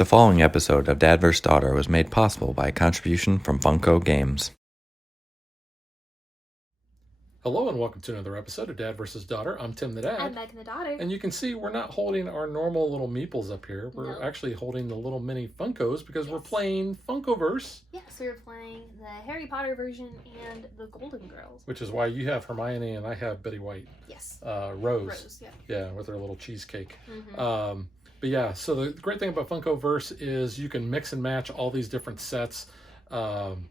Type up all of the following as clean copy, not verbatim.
The following episode of Dad vs. Daughter was made possible by a contribution from Funko Games. Hello and welcome to another episode of Dad vs. Daughter. I'm Tim the Dad. I'm Megan the daughter. And you can see we're not holding our normal little meeples up here. We're actually holding the little mini Funkos because we're playing Funkoverse. Yes, we're playing the Harry Potter version and the Golden Girls. Which is why you have Hermione and I have Betty White. Yes. Rose. Yeah, with her little cheesecake. But yeah, so the great thing about Funkoverse is you can mix and match all these different sets. And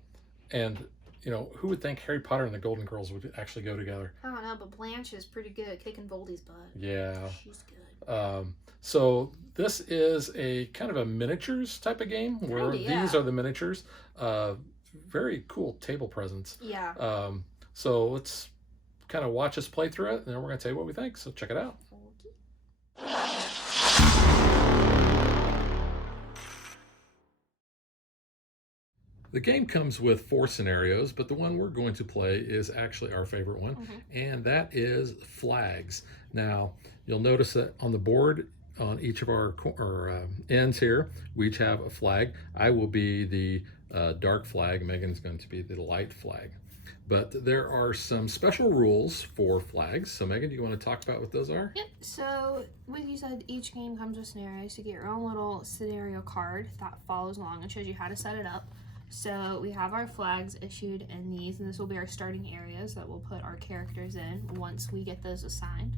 you know, who would think Harry Potter and the Golden Girls would actually go together? I don't know, but Blanche is pretty good at kicking Voldy's butt. Yeah. She's good. So this is a kind of a miniatures type of game where these are the miniatures. Very cool table presence. Yeah. So let's kind of watch us play through it, and then we're going to tell you what we think. So check it out. The game comes with 4 scenarios, but the one we're going to play is actually our favorite one, and that is flags. Now, you'll notice that on the board, on each of our ends here, we each have a flag. I will be the dark flag. Megan's going to be the light flag. But there are some special rules for flags. So, Megan, do you want to talk about what those are? Yep. So, like you said, each game comes with scenarios. You get your own little scenario card that follows along and shows you how to set it up. So we have our flags issued in these, and this will be our starting areas that we'll put our characters in once we get those assigned.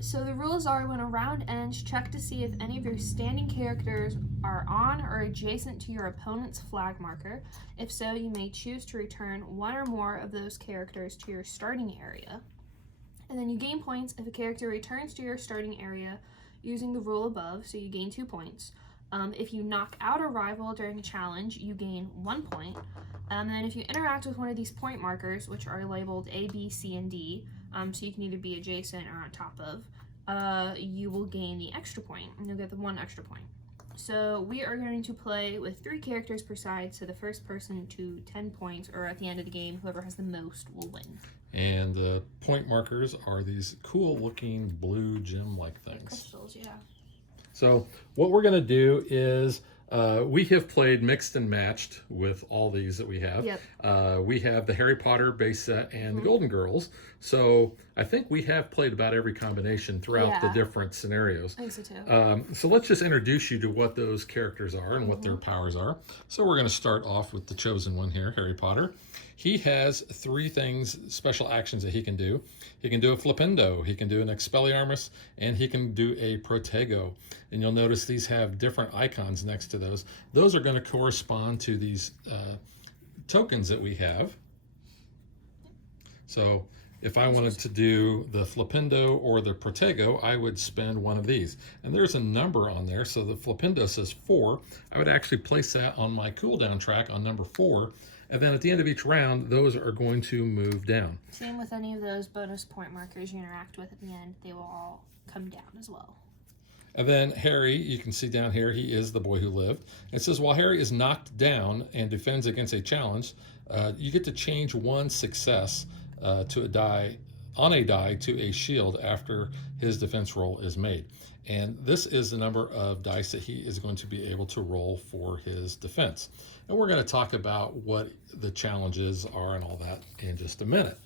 So the rules are, when a round ends, check to see if any of your standing characters are on or adjacent to your opponent's flag marker. If so, you may choose to return one or more of those characters to your starting area. And then you gain points if a character returns to your starting area using the rule above, so you gain 2 points. If you knock out a rival during a challenge, you gain 1 point. And then if you interact with one of these point markers, which are labeled A, B, C, and D, so you can either be adjacent or on top of, you will gain the extra point, and you'll get the 1 extra point. So we are going to play with 3 characters per side, so the first person to 10 points, or at the end of the game, whoever has the most will win. And the point markers are these cool-looking blue gem-like things. Crystals, yeah. So what we're going to do is we have played mixed and matched with all these that we have. Yep. We have the Harry Potter base set and the Golden Girls. So I think we have played about every combination throughout the different scenarios. I think so too. So let's just introduce you to what those characters are and what their powers are. So we're going to start off with the chosen one here, Harry Potter. He has 3 things, special actions that he can do. He can do a Flipendo, he can do an Expelliarmus, and he can do a Protego. And you'll notice these have different icons next to those. Those are going to correspond to these tokens that we have. So if I wanted to do the Flipendo or the Protego, I would spend one of these. And there's a number on there, so the Flipendo says 4. I would actually place that on my cooldown track on number 4. And then at the end of each round, those are going to move down. Same with any of those bonus point markers you interact with at the end. They will all come down as well. And then Harry, you can see down here, he is the boy who lived. It says, while Harry is knocked down and defends against a challenge, you get to change 1 success to a die, on a die, to a shield after his defense roll is made. And this is the number of dice that he is going to be able to roll for his defense. And we're going to talk about what the challenges are and all that in just a minute.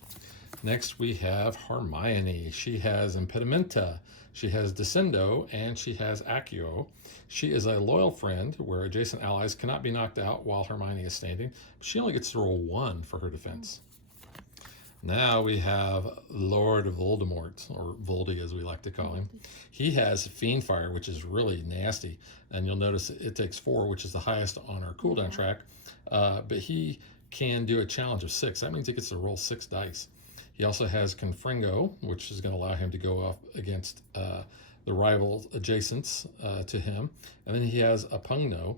Next, we have Hermione. She has Impedimenta, she has Descendo, and she has Accio. She is a loyal friend where adjacent allies cannot be knocked out while Hermione is standing. She only gets to roll 1 for her defense. Now we have Lord Voldemort, or Voldy as we like to call him. He has Fiendfire, which is really nasty. And you'll notice it takes 4, which is the highest on our cooldown track. But he can do a challenge of 6. That means he gets to roll 6 dice. He also has Confringo, which is going to allow him to go off against the rival adjacents to him. And then he has Apugno,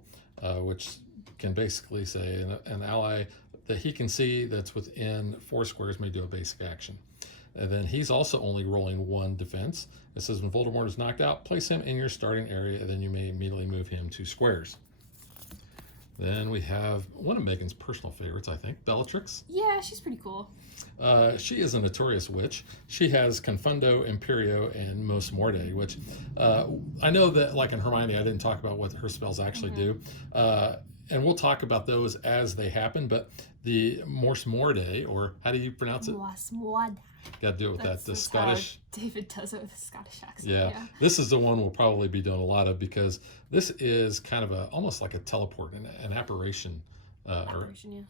which can basically say an ally that he can see that's within 4 squares may do a basic action. And then he's also only rolling 1 defense. It says when Voldemort is knocked out, place him in your starting area, and then you may immediately move him 2 squares. Then we have one of Megan's personal favorites, I think, Bellatrix. Yeah, she's pretty cool. She is a notorious witch. She has Confundo, Imperio, and Mos Morde, which I know that, like in Hermione, I didn't talk about what her spells actually do. And we'll talk about those as they happen, but the Mors Morde, or how do you pronounce it? Mos Morde. Got to do it with that. The Scottish. David does it with a Scottish accent. Yeah. This is the one we'll probably be doing a lot of because this is kind of almost like a teleport, an apparition, Apparition,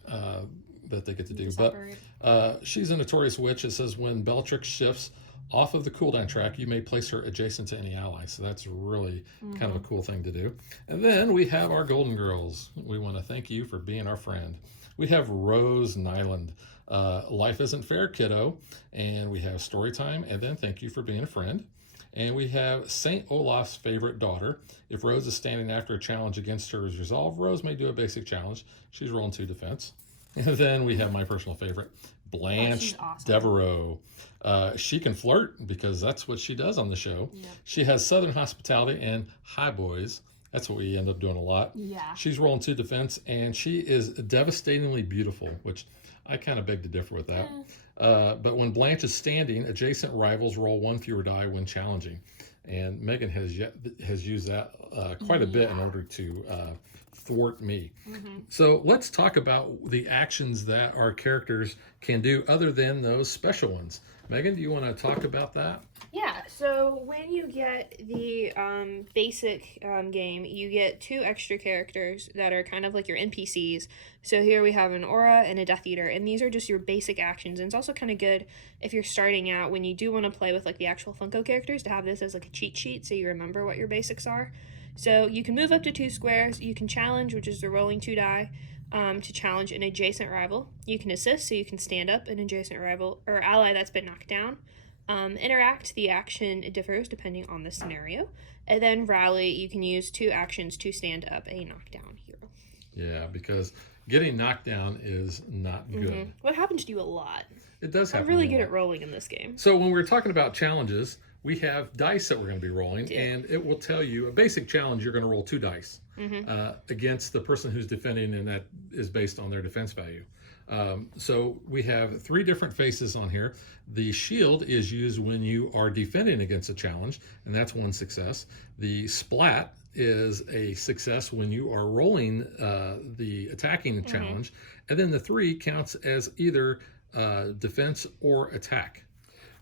that they get to do. Just But apparate. she's a notorious witch. It says when Bellatrix shifts off of the cooldown track, you may place her adjacent to any ally. So that's really kind of a cool thing to do. And then we have our Golden Girls. We want to thank you for being our friend. We have Rose Nyland. Life Isn't Fair, Kiddo. And we have Story Time. And then Thank You for Being a Friend. And we have St. Olaf's Favorite Daughter. If Rose is standing after a challenge against her is resolved, Rose may do a basic challenge. She's rolling 2 defense. And then we have my personal favorite, Blanche she's awesome. Devereaux. She can flirt because that's what she does on the show. Yep. She has Southern hospitality and Hi Boys. That's what we end up doing a lot. Yeah. She's rolling 2 defense, and she is devastatingly beautiful, which I kind of beg to differ with that. But when Blanche is standing, adjacent rivals roll 1 fewer die when challenging. And Megan has used that quite a bit in order to thwart me. So let's talk about the actions that our characters can do other than those special ones. Megan, do you want to talk about that? Yeah, so when you get the basic game, you get 2 extra characters that are kind of like your NPCs. So here we have an Aura and a Death Eater, and these are just your basic actions. And it's also kind of good if you're starting out when you do want to play with like the actual Funko characters to have this as like a cheat sheet so you remember what your basics are. So you can move up to 2 squares, you can challenge, which is the rolling 2 die. To challenge an adjacent rival. You can assist, so you can stand up an adjacent rival or ally that's been knocked down. Interact, the action differs depending on the scenario. And then rally, you can use 2 actions to stand up a knockdown hero. Yeah, because getting knocked down is not good. What happens to you a lot? It does happen. I'm really a good lot. at rolling in this game. So when we're talking about challenges, we have dice that we're going to be rolling, and it will tell you a basic challenge. You're going to roll 2 dice against the person who's defending, and that is based on their defense value. So we have 3 different faces on here. The shield is used when you are defending against a challenge, and that's 1 success. The splat is a success when you are rolling the attacking challenge, and then the 3 counts as either defense or attack.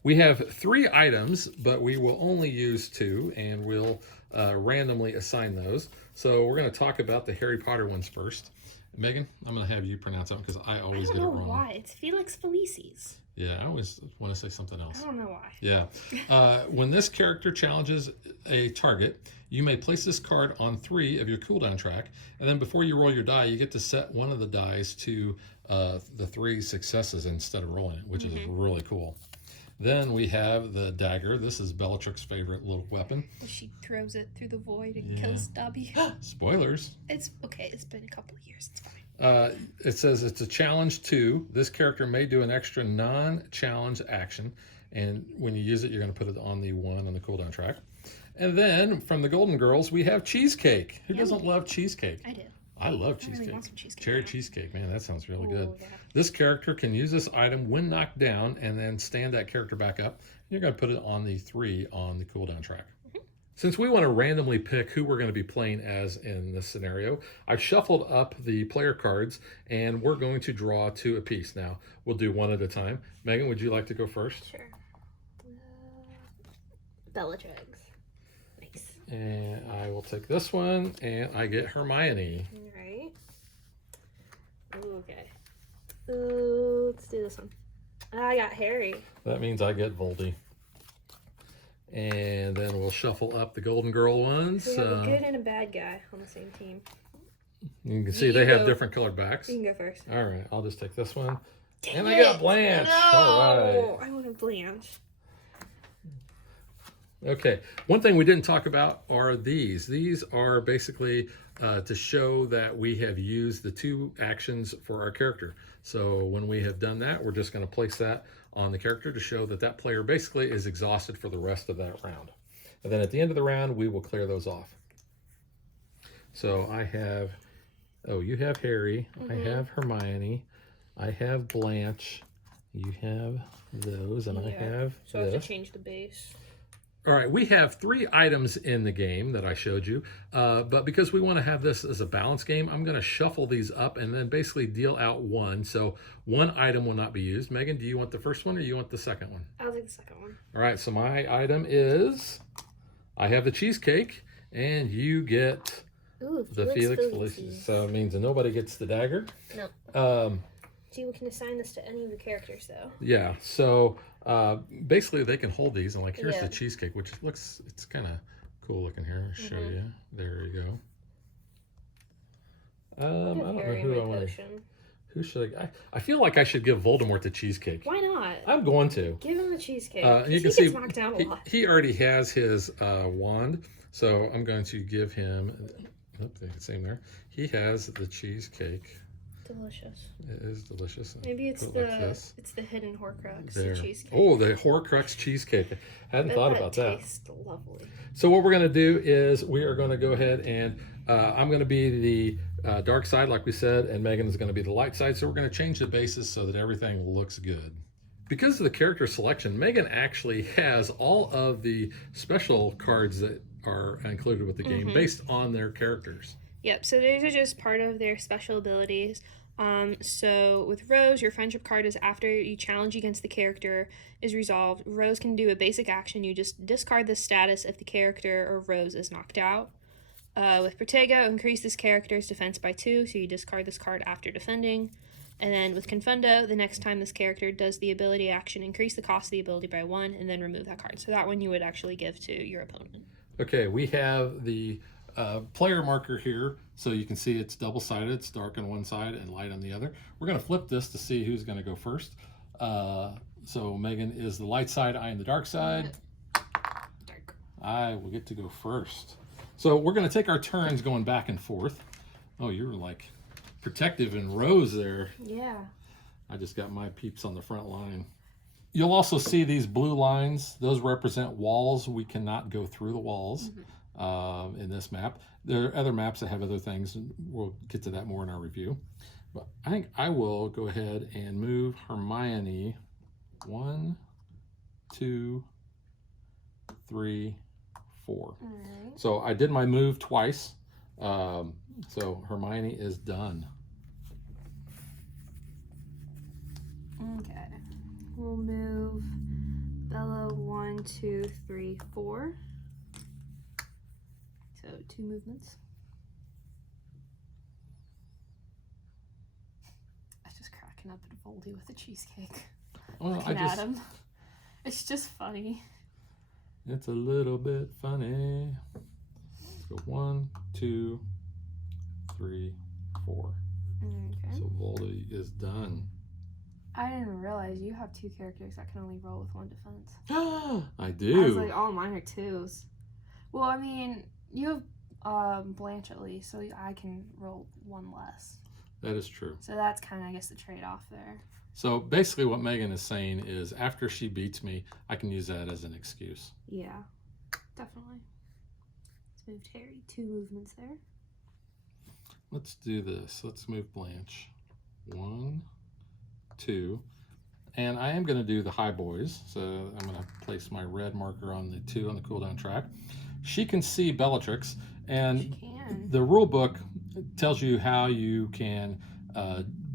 We have 3 items, but we will only use 2, and we'll randomly assign those. So we're going to talk about the Harry Potter ones first. Megan, I'm going to have you pronounce that one because I always get it wrong. Why. It's Felix Felicis. Yeah, I always want to say something else. I don't know why. Yeah. When this character challenges a target, you may place this card on 3 of your cooldown track, and then before you roll your die, you get to set one of the dice to the 3 successes instead of rolling it, which is really cool. Then we have the dagger. This is Bellatrix's favorite little weapon. She throws it through the void and kills Dobby. Spoilers. It's okay. It's been a couple of years. It's fine. It says it's a challenge 2. This character may do an extra non-challenge action, and when you use it, you're going to put it on the 1 on the cooldown track. And then from the Golden Girls, we have cheesecake. Who doesn't love cheesecake? I do. I love I really cheesecake. want some cheesecake Cherry now. cheesecake, man, that sounds really good. Yeah. This character can use this item when knocked down and then stand that character back up. You're going to put it on the 3 on the cooldown track. Since we want to randomly pick who we're going to be playing as in this scenario, I've shuffled up the player cards, and we're going to draw 2 apiece. Now, we'll do 1 at a time. Megan, would you like to go first? Sure. Bellatrix. Nice. And I will take this one, and I get Hermione. All right. Ooh, okay. Ooh, let's do this one. I got Harry. That means I get Voldy. And then we'll shuffle up the Golden Girl ones. We have a good and a bad guy on the same team. You can see You they have go. different colored backs. You can go first. All right, I'll just take this one. Dang And I got it. Blanche. No, All right. I wanted Blanche. Okay, one thing we didn't talk about are these. These are basically to show that we have used the 2 actions for our character. So when we have done that, we're just going to place that on the character to show that that player basically is exhausted for the rest of that round. And then at the end of the round, we will clear those off. So I have Oh, you have Harry. I Mhm. have Hermione. I have Blanche. You have those, and I have So I have to this. change the base. All right, we have 3 items in the game that I showed you, but because we want to have this as a balance game, I'm going to shuffle these up and then basically deal out 1. So 1 item will not be used. Megan, do you want the first one or you want the second one? I'll take the second one. All right, so my item is, I have the cheesecake, and you get Ooh, the Felix Felicis. So it means that nobody gets the dagger. No. So you can assign this to any of the characters, though. Yeah, so basically they can hold these, and like here's Yeah. the cheesecake, which it's kind of cool looking here. I'll show you. There you go. I don't know who I want to. Who should I feel like I should give Voldemort the cheesecake. Why not? I'm going to. Give him the cheesecake. You can he see gets knocked down a lot. he already has his wand, so I'm going to give him. Same there. He has the cheesecake. Delicious. It is delicious. Maybe it's Put it like this. it's the hidden Horcrux There. cheesecake. Oh, the Horcrux cheesecake. Hadn't thought about that. Tastes lovely. So what we're going to do is we are going to go ahead and I'm going to be the dark side, like we said, and Megan is going to be the light side. So we're going to change the bases so that everything looks good. Because of the character selection, Megan actually has all of the special cards that are included with the game based on their characters. Yep, so these are just part of their special abilities. So with Rose, your friendship card is after you challenge against the character is resolved. Rose can do a basic action. You just discard the status if the character or Rose is knocked out. With Protego, increase this character's defense by 2, so you discard this card after defending. And then with Confundo, the next time this character does the ability action, increase the cost of the ability by 1, and then remove that card. So that one you would actually give to your opponent. Okay, we have the player marker here, so you can see it's double-sided. It's dark on one side and light on the other. We're going to flip this to see who's going to go first. So Megan is the light side, I am the dark side. Dark. I will get to go first. So we're going to take our turns going back and forth. Oh, you're like protective in rows there. Yeah. I just got my peeps on the front line. You'll also see these blue lines. Those represent walls. We cannot go through the walls in this map. There are other maps that have other things, and we'll get to that more in our review. But I think I will go ahead and move Hermione 1, 2, 3, 4. All right. So I did my move twice. So Hermione is done. Okay. We'll move Bella 1, 2, 3, 4. So 2 movements. I was just cracking up at Voldy with the cheesecake. Well, Looking at him. It's just funny. It's a little bit funny. Let's go 1, 2, 3, 4. Okay. So Voldy is done. I didn't realize you have 2 characters that can only roll with 1 defense. I I was do. like, oh, mine are 2s. Well, I mean, you have Blanche at least, so I can roll 1 less. That is true. So that's kind of, I guess, the trade-off there. So basically what Megan is saying is after she beats me, I can use that as an excuse. Yeah, definitely. Let's move Terry. 2 movements there. Let's do this. Let's move Blanche. 1, 2. And I am going to do the high boys. So I'm going to place my red marker on the 2 on the cooldown track. She can see Bellatrix, and She can. the rule book tells you how you can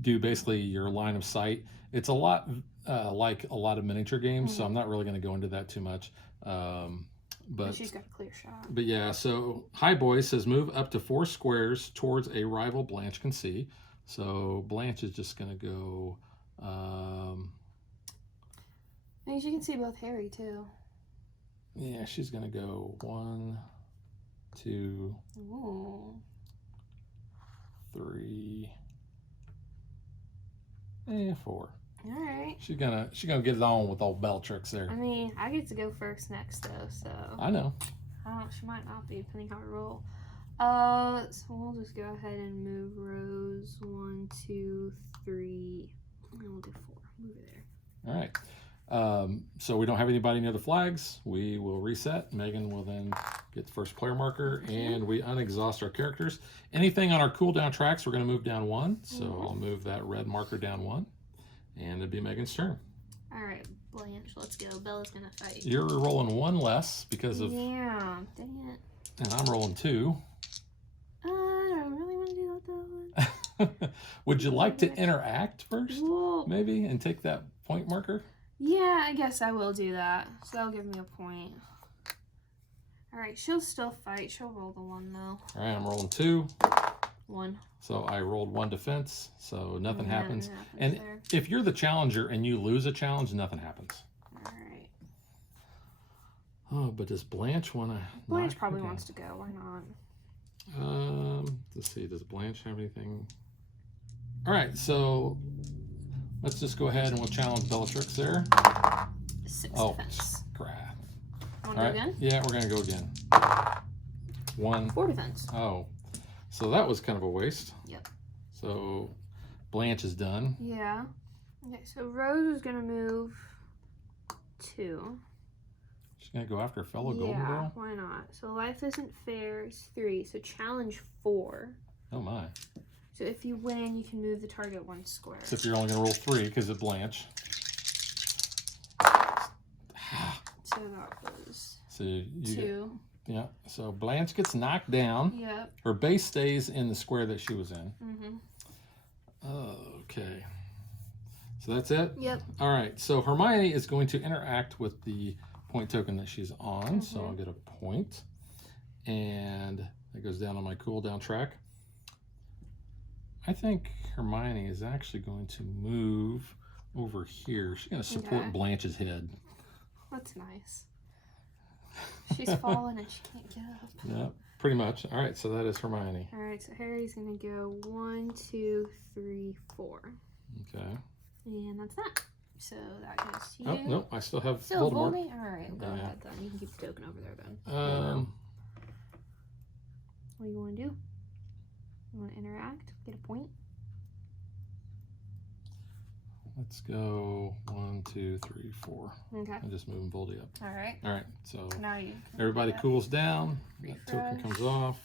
do basically your line of sight. It's a lot like a lot of miniature games, so I'm not really going to go into that too much. But she's got a clear shot. But yeah, so High Boys says move up to 4 squares towards a rival Blanche can see. So Blanche is just going to go... I mean, she can see both Harry, too. yeah, she's going to go 1, 2, Ooh. 3, 4. All right. She's gonna get it on with old Bellatrix there. I mean, I get to go first next, though, so... I know. she might not be, depending how I roll. So we'll just go ahead and move Rose 1, 2, 3, and we'll do 4. Move her there. All right. So we don't have anybody near the flags. We will reset. Megan will then get the first player marker, and we unexhaust our characters. Anything on our cooldown tracks, we're going to move down 1. So I'll move that red marker down 1, and it'll be Megan's turn. All right, Blanche, let's go. Bella's gonna fight. You're rolling 1 less because of, Yeah, dang it. and I'm rolling 2. I don't really want to do that though. Would you like to interact first, Well, maybe, and take that point marker? yeah, I guess I will do that. So that'll give me a point. All right, she'll still fight. She'll roll the 1 though. All right, I'm rolling 2. 1. So I rolled 1 defense, so nothing happens. Nothing happens And there. if you're the challenger and you lose a challenge, nothing happens. All right. Oh, but does Blanche want to? Blanche probably wants to go. Why not? Let's see. Does Blanche have anything? All right, so let's just go ahead and we'll challenge Bellatrix there. 6 Oh, defense. crap. Want All to go right. again? Yeah, we're gonna go again. 1. 4 defense. Oh, so that was kind of a waste. Yep. So Blanche is done. Yeah. Okay, so Rose is gonna move 2. She's gonna go after a fellow Golden Yeah, Girl. why not? So life isn't fair is 3. So challenge 4. Oh my. So if you win, you can move the target 1 square. Except you're only gonna roll 3 because of Blanche. So that was So you 2. yeah. So Blanche gets knocked down. Yep. Her base stays in the square that she was in. Mm-hmm. Okay. So that's it? Yep. All right. So Hermione is going to interact with the point token that she's on. So I'll get a point. And it goes down on my cooldown track. I think Hermione is actually going to move over here. She's going to support Okay. Blanche's head. That's nice. She's fallen and she can't get up. Yeah, pretty much. All right. So that is Hermione. All right, so Harry's gonna go 1, 2, 3, 4, Okay. and that's that. So that goes to you. Oh, no. I still have Still Voldemort. Voldy? All right, go Yeah. ahead then. You can keep the token over there then. What do you want to do? You want to interact? Get a point? Let's go 1, 2, 3, 4. Okay. I'm just moving Voldy up. All right. All right, so Now you. Can everybody do that. cools down. That token Refresh. comes off,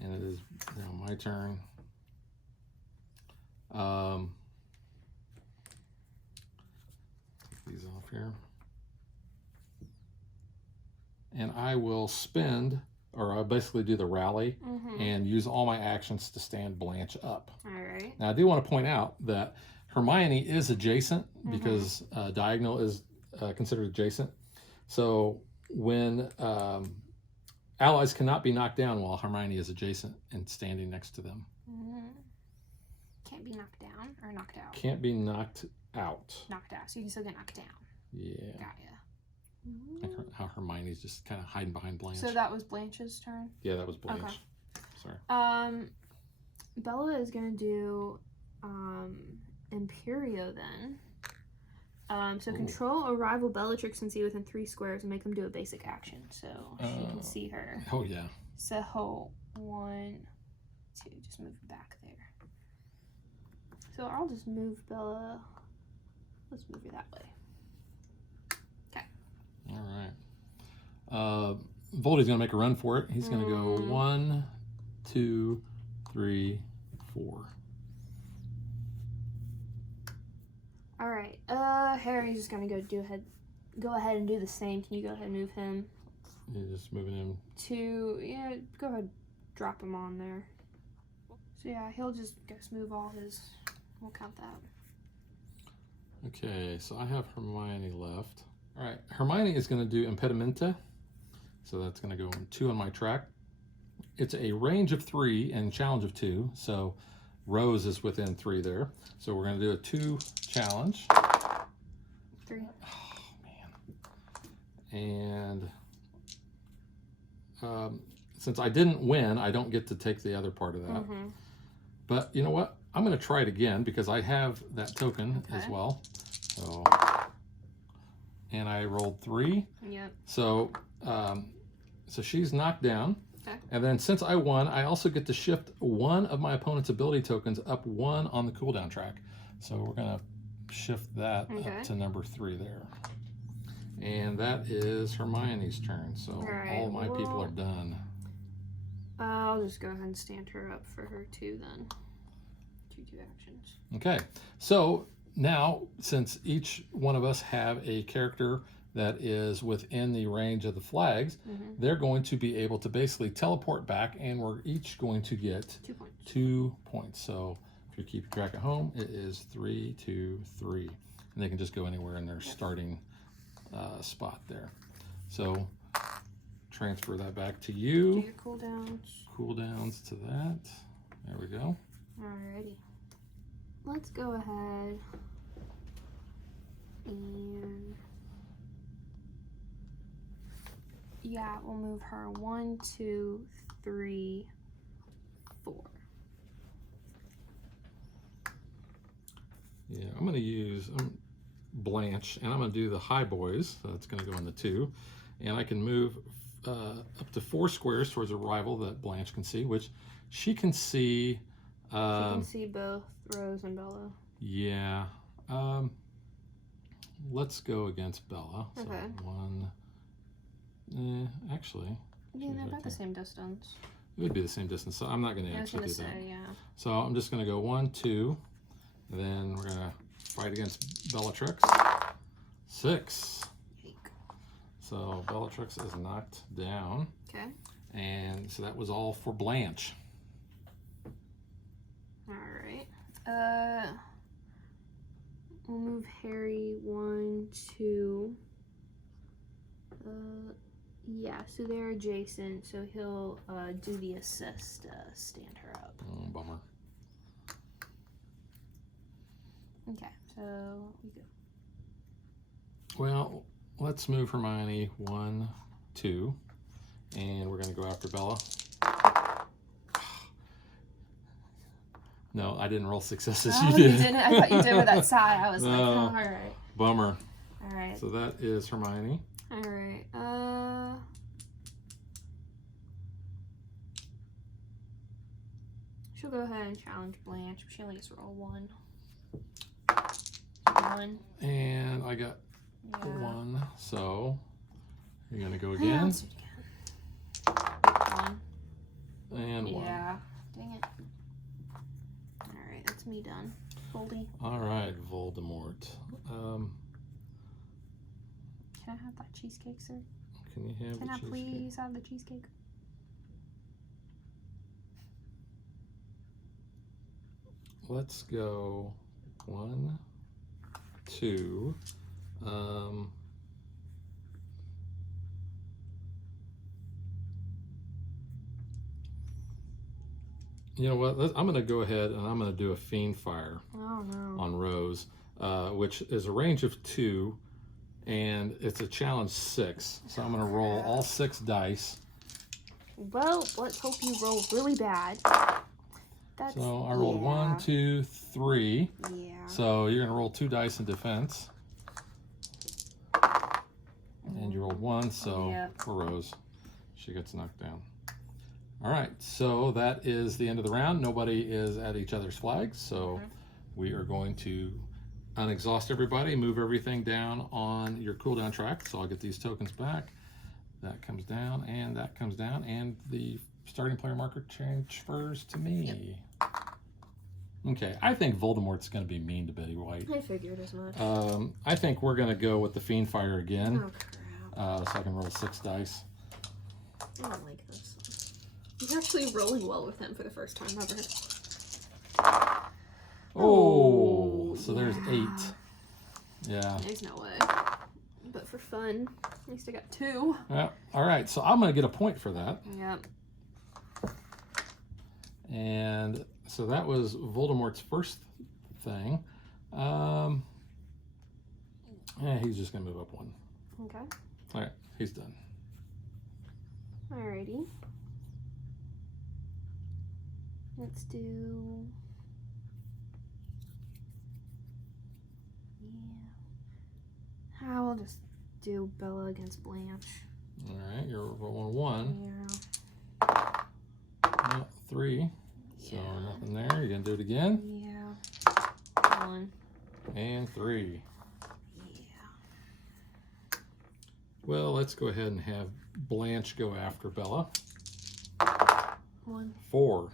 and it is now my turn. Take these off here, and I will spend, or I'll basically do the rally and use all my actions to stand Blanche up. All right. Now, I do want to point out that Hermione is adjacent because diagonal is considered adjacent. So when allies cannot be knocked down while Hermione is adjacent and standing next to them. Can't be knocked down or knocked out. Can't be knocked out. Knocked out. So you can still get knocked down. Yeah. Got ya. Like how Hermione's just kind of hiding behind Blanche. So that was Blanche's turn. Yeah, that was Blanche. Okay. Sorry. Bella is gonna do Imperio then. So Ooh. control a rival Bellatrix and see within 3 squares and make them do a basic action. So she can see her. Oh, yeah. So 1, 2, just move back there. So I'll just move Bella. Let's move her that way. Okay. All right. Voldy's going to make a run for it. He's going to go 1, 2, 3, 4. All right. Harry's just gonna go ahead and do the same. Can you go ahead and move him You're just moving him. to? Yeah, go ahead, drop him on there. So yeah, he'll just move all his. We'll count that. Okay, so I have Hermione left. All right, Hermione is going to do Impedimenta. So that's going to go 2 on my track. It's a range of 3 and challenge of 2. So Rose is within 3 there. So we're going to do a 2 challenge. 3. Oh, man. And since I didn't win, I don't get to take the other part of that. But you know what? I'm going to try it again because I have that token as well. So, and I rolled 3. Yep. So, so she's knocked down. Okay. And then since I won, I also get to shift one of my opponent's ability tokens up 1 on the cooldown track. So we're going to shift that Okay. up to number 3 there. And that is Hermione's turn. So Alright, all my people well- are done. I'll just go ahead and stand her up for her 2 then. 2 actions. Okay, so now since each one of us have a character that is within the range of the flags, they're going to be able to basically teleport back, and we're each going to get 2 points. 2 points. So if you keep track at home, it is 3, 2, 3. And they can just go anywhere in their starting spot there. So transfer that back to Do you. your cooldowns. Cooldowns to that. There we go. Alrighty. Let's go ahead and yeah, we'll move her 1, 2, 3, 4. Yeah, I'm going to use Blanche, and I'm going to do the high boys. So that's going to go in the 2. And I can move up to 4 squares towards a rival that Blanche can see, which she can see. She can see both Rose and Bella. Yeah. Let's go against Bella. So Okay. 1. Actually, Yeah, she's they're right about the there. same distance. It would be the same distance, so I'm not going to I was actually gonna do say, that. yeah. So I'm just going to go 1, 2, and then we're going to fight against Bellatrix. 6. Yike. So Bellatrix is knocked down, Okay. and so that was all for Blanche. Alright. We'll move Harry 1, 2. Yeah, so they're adjacent, so he'll do the assist, stand her up. Oh, bummer. Okay, so we go. Well, let's move Hermione 1, 2, and we're going to go after Bella. No, I didn't roll successes. Oh, you did. didn't? I thought you did with that side. I was like, No. oh, alright. Bummer. Alright. So that is Hermione. Alright. She'll go ahead and challenge Blanche. She only gets to roll 1. 1. And I got Yeah. 1. So you're going to go Yeah, again. let's do it again. 1. And 1. Yeah. Dang it. Alright, that's me done. Foldy. All right, Voldemort. Can I have that cheesecake, sir? Can you have Can the I cheesecake? please have the cheesecake? Let's go 1, 2. You know what? I'm going to go ahead and I'm going to do a Fiend Fire Oh no. on Rose, which is a range of 2, and it's a challenge 6. So I'm going to roll all 6 dice. Well, let's hope you roll really bad. That's, So I rolled yeah. 1, 2, 3. Yeah. So you're going to roll 2 dice in defense. And you rolled 1, so Yep. for Rose, she gets knocked down. All right, so that is the end of the round. Nobody is at each other's flags, so we are going to unexhaust everybody, move everything down on your cooldown track. So I'll get these tokens back. That comes down, and that comes down, and the starting player marker transfers to me. Yep. Okay, I think Voldemort's going to be mean to Betty White. I figured as much. I think we're going to go with the Fiend Fire again. Oh crap. So I can roll 6 dice. I don't like this. He's actually rolling well with him for the first time ever. Oh, so there's 8. Yeah. There's no way. But for fun, at least I got 2. Yeah. All right, so I'm going to get a point for that. Yep. And so that was Voldemort's first thing. Yeah, he's just going to move up 1. Okay. All right, he's done. Alrighty. Let's do. Yeah. I will just do Bella against Blanche. All right, you're rolling 1. Yeah. 3. So Yeah. nothing there. You're going to do it again? Yeah. 1. And 3. Yeah. Well, let's go ahead and have Blanche go after Bella. 1. 4.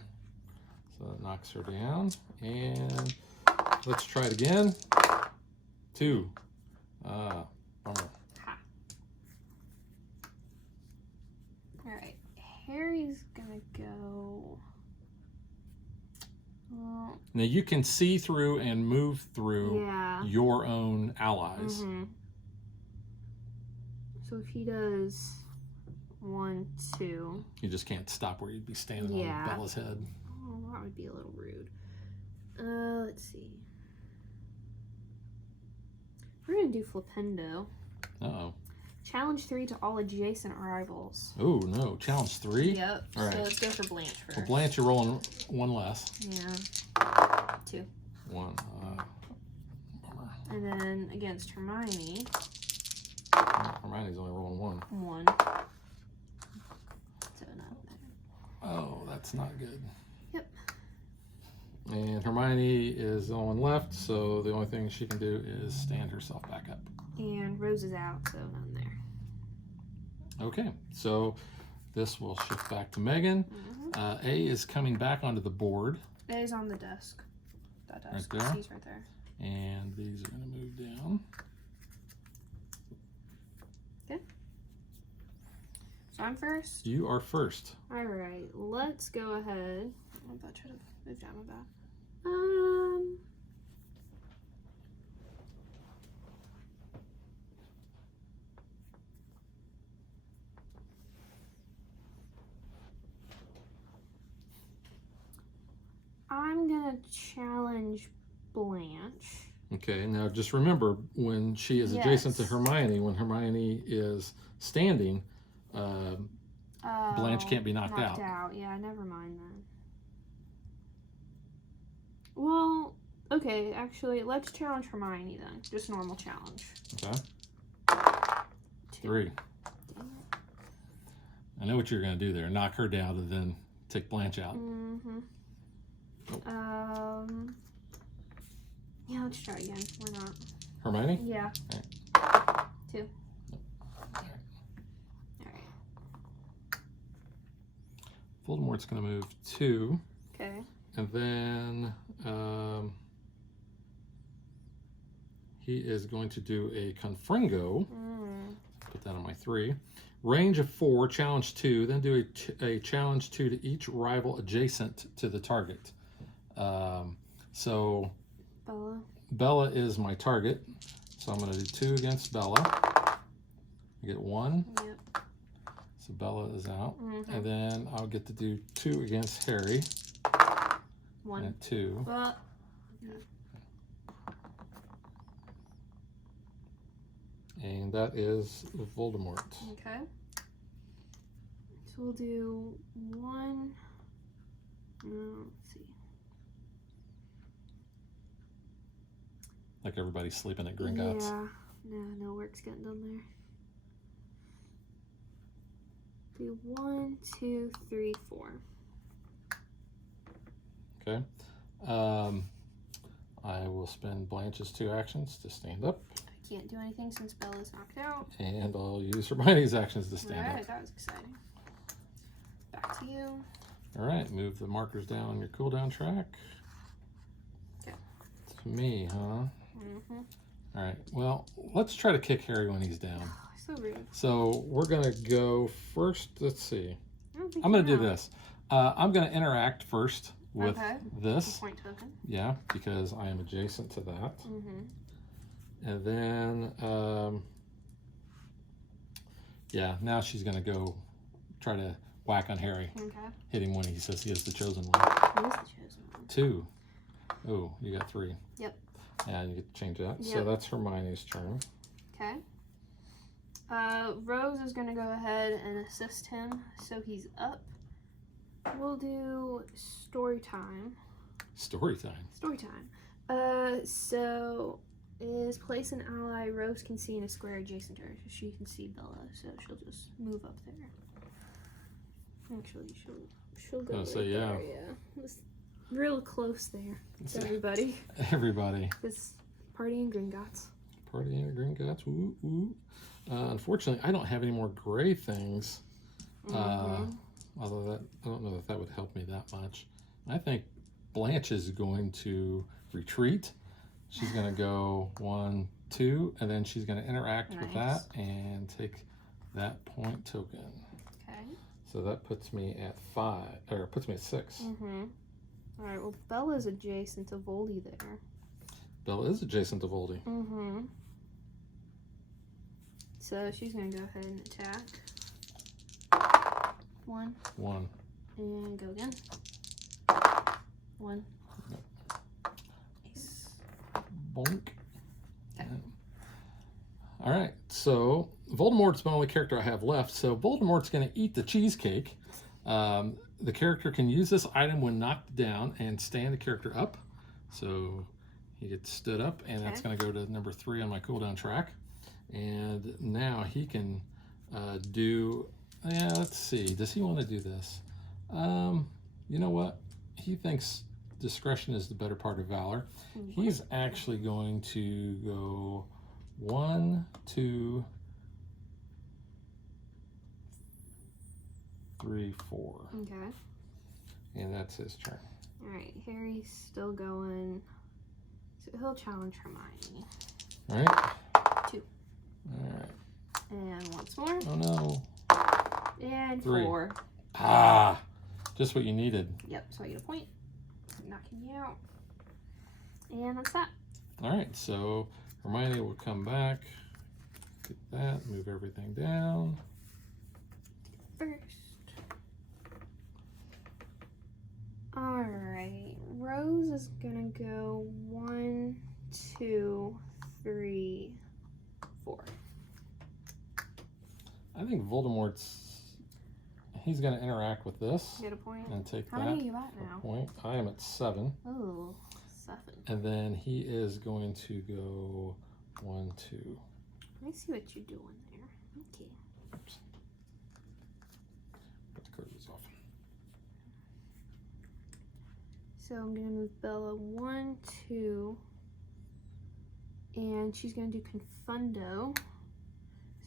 So that knocks her down. And let's try it again. 2. Bummer. Ha. Alright. Harry's gonna go. Well, Now you can see through and move through yeah. your own allies. So if he does 1, 2. You just can't stop where you'd be standing Yeah. on Bella's head. Oh, that would be a little rude. Let's see. We're gonna do Flipendo. Uh-oh. Challenge 3 to all adjacent rivals. Oh, no. Challenge 3? Yep. All right. So let's go for Blanche first. Well, Blanche, you're rolling 1 less. Yeah. 2. 1. Bummer. And then against Hermione, Hermione's only rolling 1. 1. So not there. Oh, that's not good. Yep. And Hermione is the only one left, so the only thing she can do is stand herself back up. And Rose is out, so none there. Okay, so this will shift back to Megan. A is coming back onto the board. A is on the desk. That desk. Right there? C's right there. And these are going to move down. Okay. So I'm first. You are first. All right, let's go ahead. Oh, that should have moved down my back. I'm gonna challenge Blanche. Okay, now just remember, when she is adjacent to Yes. Hermione, when Hermione is standing, Blanche can't be knocked out. Yeah, never mind then. Well, okay, actually, let's challenge Hermione then. Just normal challenge. Okay. 2. 3. I know what you're going to do there. Knock her down and then take Blanche out. Yeah, let's try again. Why not? Hermione? Yeah. Right. 2. All right. Alright. Voldemort's going to move 2. Okay. And then he is going to do a Confringo. Put that on my 3. Range of 4, challenge 2. Then do a challenge 2 to each rival adjacent to the target. So Bella is my target. So I'm going to do 2 against Bella. I get 1. Yep. So Bella is out. And then I'll get to do 2 against Harry. 1. And 2. And that is Voldemort. Okay. So we'll do 1. Let's see. Like everybody's sleeping at Gringotts. Yeah. No work's getting done there. Do 1, 2, 3, 4. Okay. I will spend Blanche's 2 actions to stand up. I can't do anything since Bella's knocked out. And I'll use Hermione's actions to stand Alright, up. that was exciting. Back to you. Alright, move the markers down on your cooldown track. Okay. To me, huh? Alright, well, let's try to kick Harry when he's down. So rude. So we're going to go first. Let's see. I'm I'm going to do this. I'm going to interact first with this. Point token. Yeah, because I am adjacent to that. And then, yeah, now she's going to go try to whack on Harry. Okay. Hit him when he says he is the chosen one. Who is the chosen one? 2. Oh, you got 3. Yep. And you get to change that. Yep. So that's Hermione's turn. Okay. Rose is going to go ahead and assist him, so he's up. We'll do story time. Story time. Story time. So is place an ally Rose can see in a square adjacent to her. So she can see Bella, so she'll just move up there. Actually, she'll go. So yeah. There, yeah. Just real close there to everybody. Everybody. This Party and Gringotts. Party and Gringotts. Ooh, ooh. Unfortunately, I don't have any more gray things. Although I don't know if that would help me that much. I think Blanche is going to retreat. She's going to go 1, 2, and then she's going to interact with that and take that point token. Okay. So that puts me at 5, or puts me at 6. All right. Well, Bella's adjacent to Voldy there. Bella is adjacent to Voldy. So she's gonna go ahead and attack. 1. 1. And go again. 1. Nice. Bonk. Okay. All right, so Voldemort's my only character I have left. So Voldemort's going to eat the cheesecake. The character can use this item when knocked down and stand the character up. So he gets stood up, and that's going to go to number 3 on my cooldown track. And now he can do, let's see, does he want to do this? You know what? He thinks discretion is the better part of valor. He's actually going to go 1, 2, 3, 4. Okay. And that's his turn. All right. Harry's still going. So he'll challenge Hermione. All right. 2. All right. And once more. Oh no. And 3. 4. Ah, just what you needed. Yep. So I get a point. Knocking you out. And that's that. All right. So Hermione will come back. Get that. Move everything down. First. All right. Rose is gonna go 1, 2, 3, 4. I think he's going to interact with this Get a point. and take How that many are you at for a now? point. I am at 7. Oh, 7. And then he is going to go 1, 2. Let me see what you're doing there. Okay. Oops. Put the curtains off. So I'm gonna move Bella 1, 2, and she's gonna do Confundo.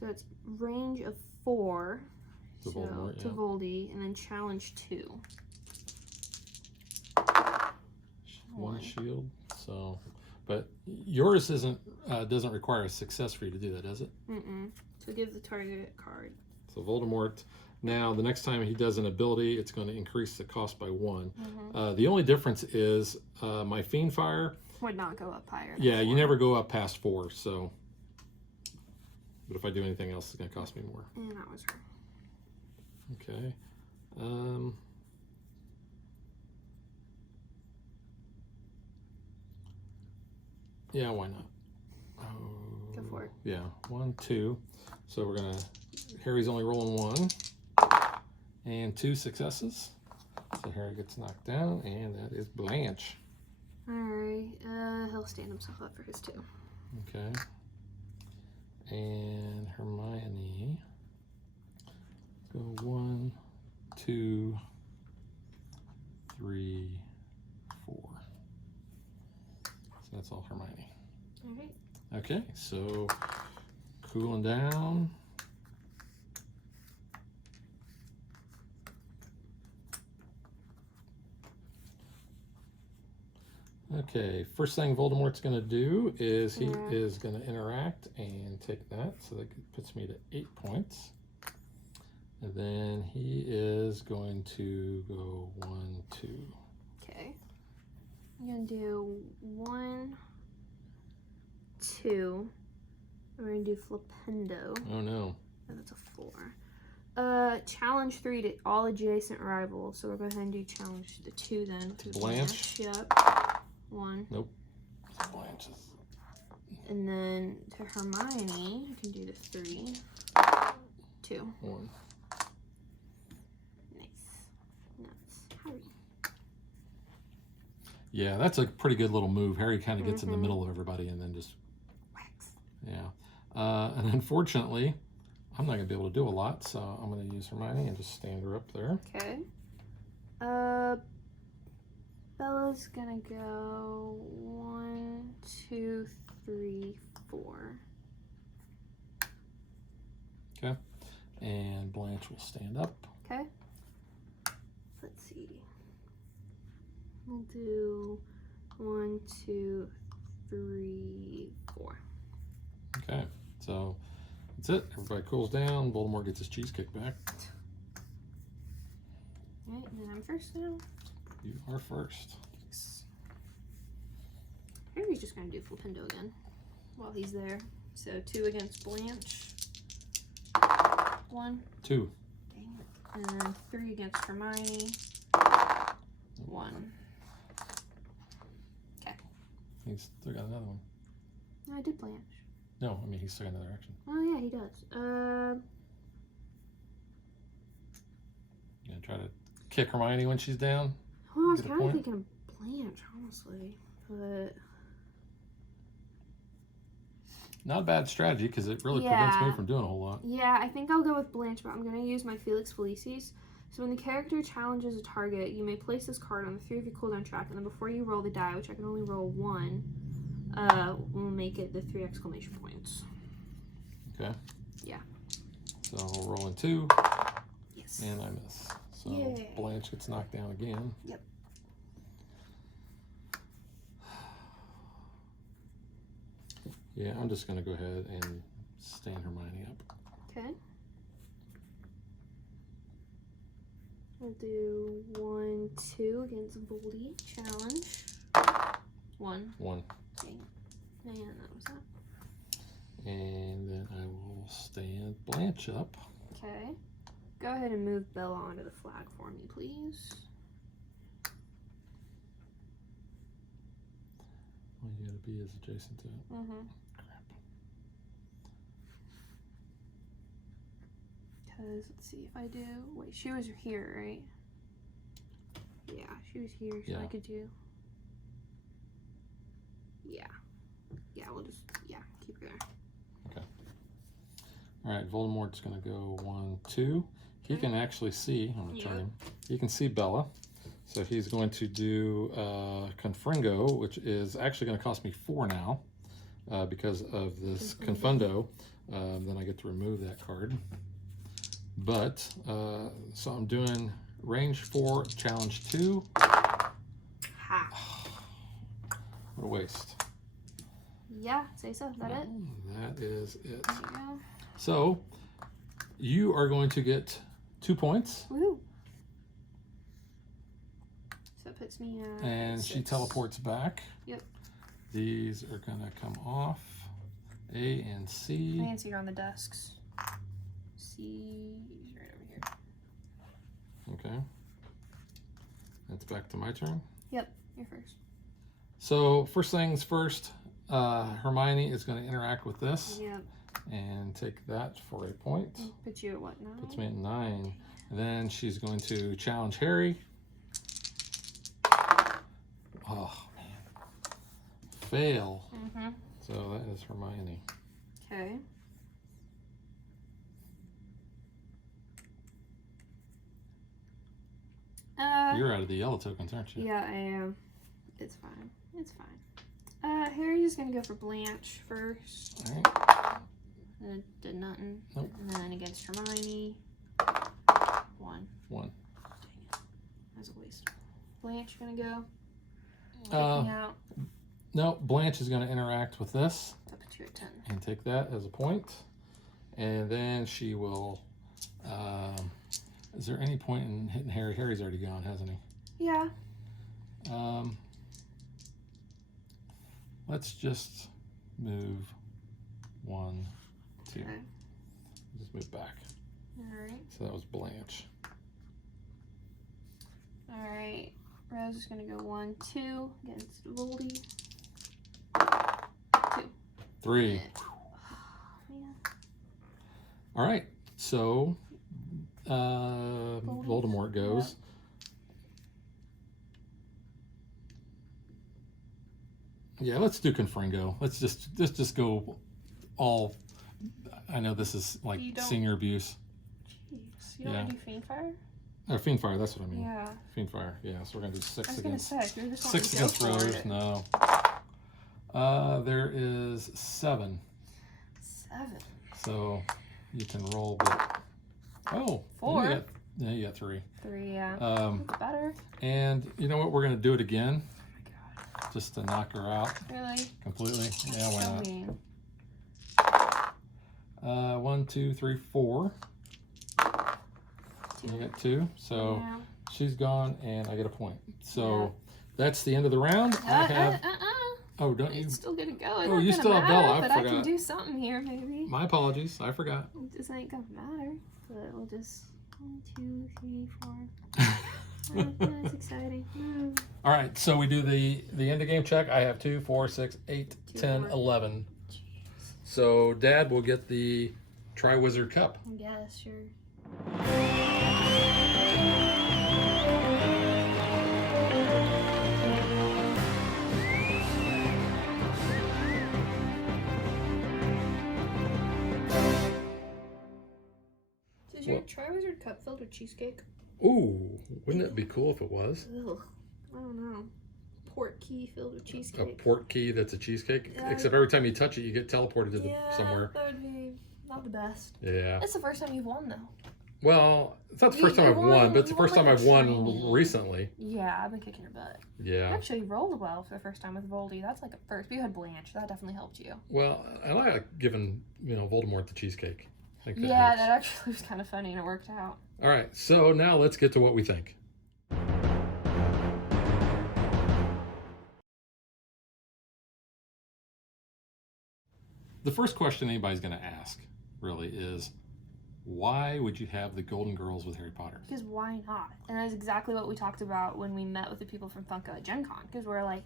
So it's range of 4. To Voldemort, to yeah. Voldy, and then challenge 2. 1 shield. So, but yours doesn't require a success for you to do that, does it? So give the target a card. So Voldemort. Now, the next time he does an ability, it's going to increase the cost by 1. The only difference is my Fiend Fire would not go up higher. Yeah, you never go up past 4. So, but if I do anything else, it's going to cost me more. And that was wrong. Okay. Yeah, why not? Go for it. Yeah, 1, 2. So we're gonna. Harry's only rolling 1, and 2 successes. So Harry gets knocked down, and that is Blanche. All right. He'll stand himself up for his 2. Okay. And Hermione. Go 1, 2, 3, 4. So that's all Hermione. All right. Okay, so cooling down. Okay, first thing Voldemort's going to do is he is going to interact and take that. So that puts me to 8 points. And then he is going to go 1, 2. Okay. I'm going to do 1, 2. We're going to do Flipendo. Oh no. And that's a 4. Challenge 3 to all adjacent rivals. So we're going to go ahead and do challenge the 2 then. To Blanche? Yep. 1. Nope. Blanche is... And then to Hermione, you can do the 3. 2. 1. Nice. That's Harry. Yeah, that's a pretty good little move. Harry kind of gets in the middle of everybody and then just Wax. yeah. And unfortunately, I'm not going to be able to do a lot, so I'm going to use Hermione and just stand her up there. Okay. Bella's gonna go 1, 2, 3, 4. Okay. And Blanche will stand up. Okay. Let's see. We'll do 1, 2, 3, 4. Okay. So that's it. Everybody cools down. Voldemort gets his cheesecake back. Alright, and then I'm first now. You are first. Yes. Harry's just gonna do Flipendo again while he's there. So 2 against Blanche. 1. 2. Dang it. And then 3 against Hermione. 1. Okay. He's still got another one. No, I did Blanche. No, I mean he's still got another action. Oh yeah, he does. You gonna try to kick Hermione when she's down? Well, I was Get a kind of point? thinking Blanche, honestly, but Not a bad strategy because it really prevents me Yeah. from doing a whole lot. yeah, I think I'll go with Blanche. But I'm gonna use my Felix Felicis. So when the character challenges a target, you may place this card on the 3 of your cooldown track, and then before you roll the die, which I can only roll 1, we'll make it the 3 exclamation points. Okay. Yeah. So I'll roll in 2 Yes. and I miss. So Yay. Blanche gets knocked down again. Yep. Yeah, I'm just gonna go ahead and stand Hermione up. Okay. We'll do 1, 2 against Voldy. Challenge. 1. 1. Dang it. And that was that. And then I will stand Blanche up. Okay. Go ahead and move Bella onto the flag for me, please. All you gotta be is adjacent to it. Mm-hmm. Crap. Because, let's see if I do... Wait, she was here, right? Yeah, she was here, so I Yeah. could do... Yeah. Yeah, we'll just... Yeah, keep her there. All right, Voldemort's gonna go 1, 2. He can actually see. I'm gonna turn him. He can see Bella, so he's going to do Confringo, which is actually going to cost me 4 now because of this Confundo. Then I get to remove that card. But so I'm doing range 4, challenge 2. Ha! What a waste. Yeah, say so. Is that it? That is it. There you go. So you are going to get 2 points. Woo! So it puts me at And she 6. teleports back. Yep. These are gonna come off. A and I C. can see her on the desks. C is right over here. Okay. That's back to my turn. Yep, you're first. So first things first, Hermione is gonna interact with this Yep. and take that for a point. Put you at what now? Puts me at 9. And then she's going to challenge Harry. Oh man. Fail. Mm-hmm. So that is Hermione. Okay. You're out of the yellow tokens, aren't you? Yeah, I am. It's fine. It's fine. Harry's just gonna go for Blanche first. All right. And it did nothing. Nope. And then against Hermione. 1. 1. That's a waste. Blanche gonna go. Uh, Kicking out. No, Blanche is going to interact with this That puts you at 10. and take that as a point. And then she will. Is there any point in hitting Harry? Harry's already gone, hasn't he? Yeah. Let's just move 1, 2. Okay. Just move back. Alright. So that was Blanche. Alright. Rose is gonna go 1, 2 against Voldy. 2. 3. Yeah. Man. All right. So Voldemort goes. Yeah, let's do Confringo. Let's just go all. I know this is like You don't- senior abuse. Jeez. You don't Yeah. want to do Fiendfire? Or Fiendfire, that's what I mean. Yeah. Fiendfire, yeah. So we're gonna do 6 I was gonna against say, if you're just 6 wanting to against go for Rose. it. No. There is 7. 7. So you can roll, but 4. You got 3. 3, yeah. That's better. And you know what? We're gonna do it again, just to knock her out Really? completely. Yeah, why So not? mean. 1, 2, 3, 4. 2. You got 2. So Yeah. she's gone, and I get a point. So that's the end of the round. I have. Oh, don't you? It's still gonna go. It's Oh, not you gonna still have matter, Bella. I but I can forgot. do something here, maybe. My apologies. I forgot. This ain't gonna matter. But we'll just 1, 2, 3, 4. That's exciting. All right, so we do the end of game check. I have 2, 4, 6, 8, 2, 10, 4. 11. So Dad will get the Tri-Wizard Cup. I guess, sure. Is your Tri-Wizard Cup filled with cheesecake? Ooh, wouldn't it be cool if it was? Ugh, I don't know. Port key filled with A cheesecake. port key that's a cheesecake? Yeah. Except every time you touch it, you get teleported to Yeah, somewhere. that would be not the best. Yeah. That's the first time you've won, though. Well, it's not the You- first time you I've won, but it's the won first time like I've a won trainee. recently. Yeah, I've been kicking your butt. You Yeah. actually rolled well for the first time with Voldy. That's like a first. But you had Blanche. That definitely helped you. Well, I like giving, Voldemort the cheesecake. I think that Yeah, helps. that actually was kind of funny and it worked out. All right, so now let's get to what we think. The first question anybody's going to ask, really, is why would you have the Golden Girls with Harry Potter? Because why not? And that's exactly what we talked about when we met with the people from Funko at Gen Con. Because we're like,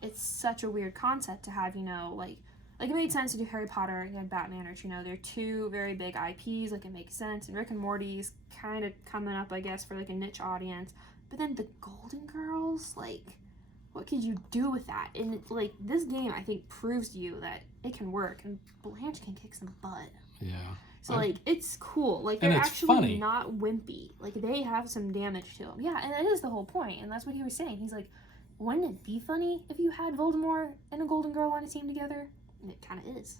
it's such a weird concept to have, like it made sense to do Harry Potter and Batman, or they're 2 very big IPs, like it makes sense. And Rick and Morty's kind of coming up, I guess, for like a niche audience. But then the Golden Girls, like, what could you do with that? And like this game, I think, proves to you that it can work, and Blanche can kick some butt. Yeah. So like it's cool. Like And they're it's actually funny. not wimpy. Like they have some damage to them. Yeah, and that is the whole point. And that's what he was saying. He's like, wouldn't it be funny if you had Voldemort and a Golden Girl on a team together? And it kind of is.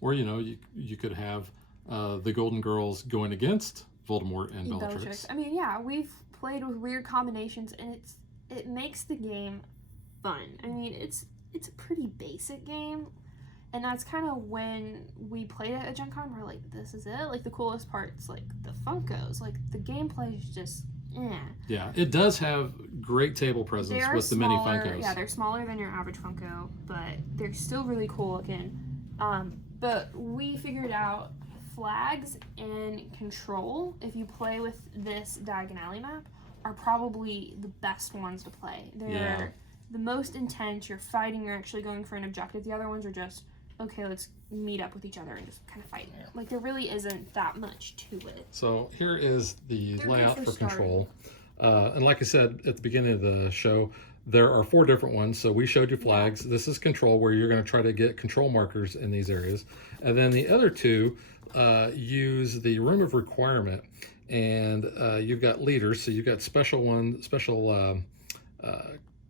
Or, you could have the Golden Girls going against Voldemort and Bellatrix. I mean, yeah, we've played with weird combinations, and it makes the game fun. I mean, it's a pretty basic game. And that's kind of when we played it at Gen Con, we're like, this is it? Like, the coolest part's, like, the Funkos. Like, the gameplay is just, Yeah, it does have great table presence They're with the mini smaller, Funkos. yeah, they're smaller than your average Funko, but they're still really cool looking. But we figured out flags and control, if you play with this Diagon Alley map, are probably the best ones to play. They're the most intense. You're fighting, you're actually going for an objective. The other ones are just, okay, let's meet up with each other and just kind of fight. Like, there really isn't that much to it. So here is the They're layout good for for control. And like I said at the beginning of the show, there are 4 different ones. So we showed you flags. Yeah. This is control, where you're going to try to get control markers in these areas. And then the other 2 use the room of requirement. And you've got leaders. So you've got special